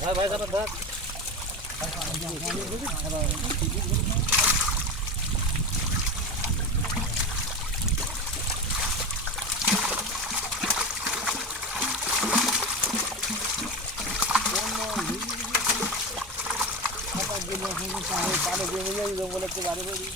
ভাই ভাই ধর ধর জঙ্গলে একটু বাড়ি বাড়ি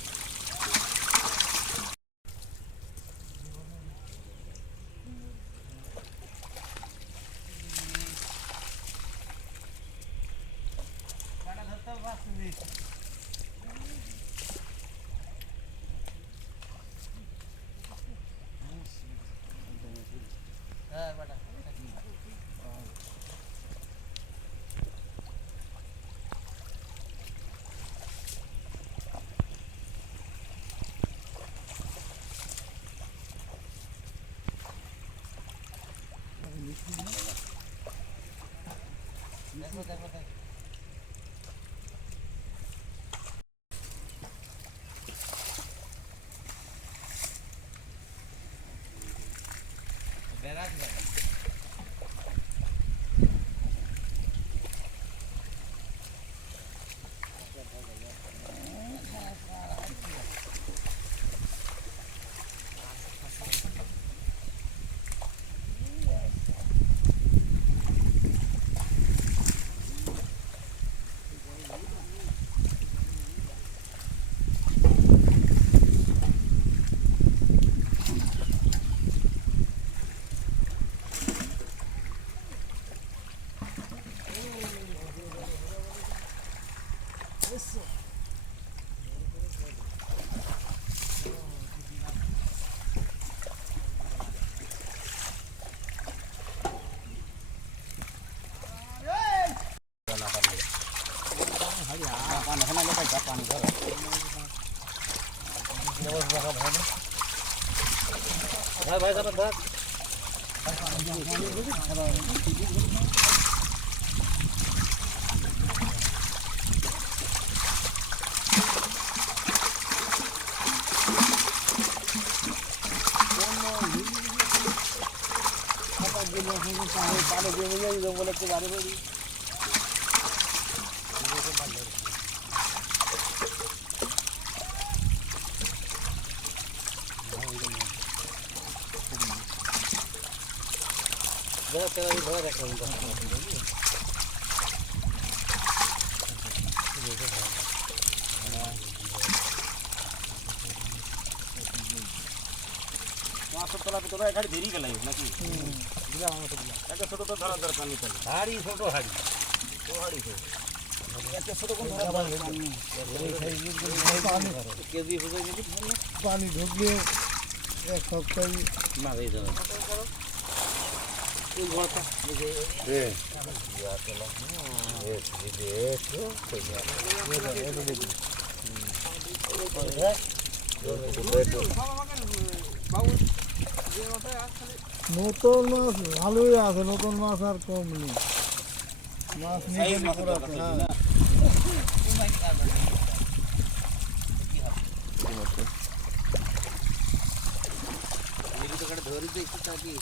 দেখো দেখো দেখো বেড়া দিবা ভাই ভাই ধর ধর জঙ্গলে একটু বাড়ি বাড়ি ধরে রাখলাম মাছের তলা তো তোরা এখানে দেরি গেল নাকি একটা ছোট তো ধরার দরকার নেই হাড়ি ছোট হাড়ি একটা ছোট কোন কেজি পানি ঢুকলে এক সপ্তাহ না হয়ে যাবে নতুন মাছ ভালোই আছে, নতুন মাছ আর কম নেই, মাছ নিয়ে ধরে তো একটু চাপি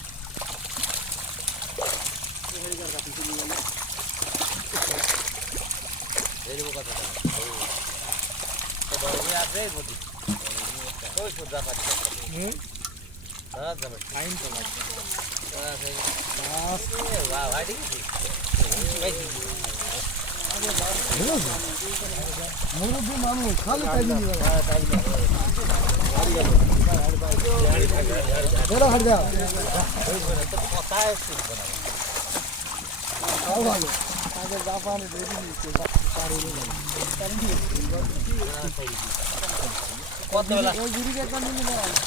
আছে ওই সোজা পাচ্ছি মুরব্বী মানুষ খালি তাই ভালো জাপানে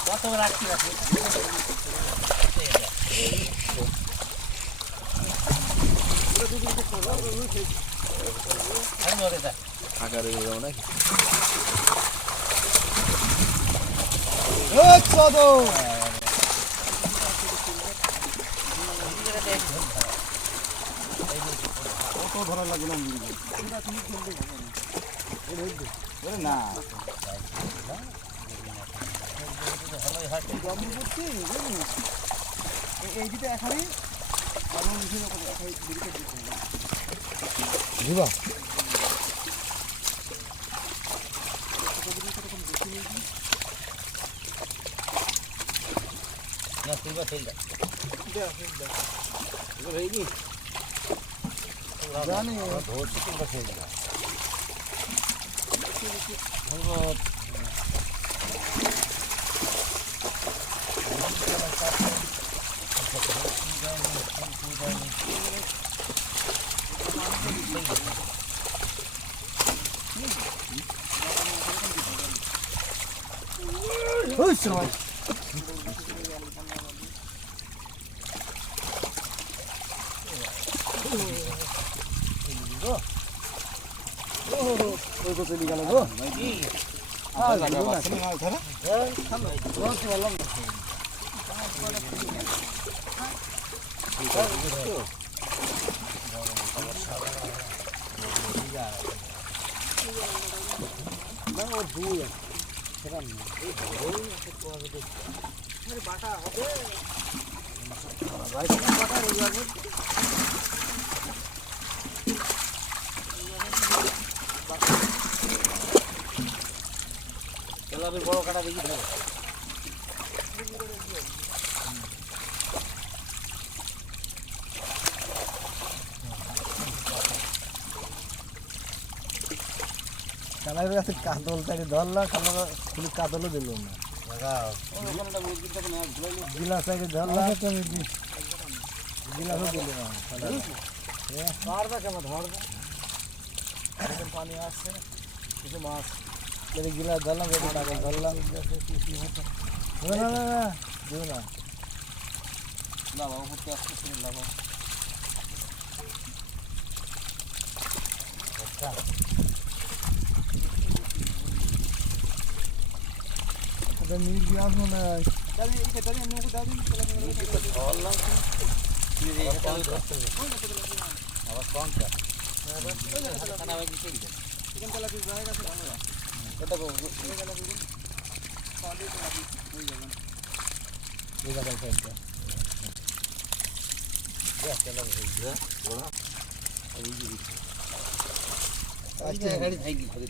কত রাখছি আকারে নাকি ধরা লাগে না না এই দিকে এখানে আর দিবা না তুলবা তুলবা এগুলো হয়ে গিয়ে জানি ধরছি তুলবা সেই বড় কাটা দেখি কালার কাছে কাতল তাকে ধরলা কালার খালি কাতলও দিল না গিলাস সাইডে ধরলা গিলাসও দিল না ধরবা কেমন ধরবা পানি আসছে কিছু মাছ গিলাস ধরলাম ধরলাম না না না দেব না বাবা উপরতে আসছে বাবা এটা নীল গ্লাস মনে হয় গাড়ি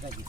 থাকি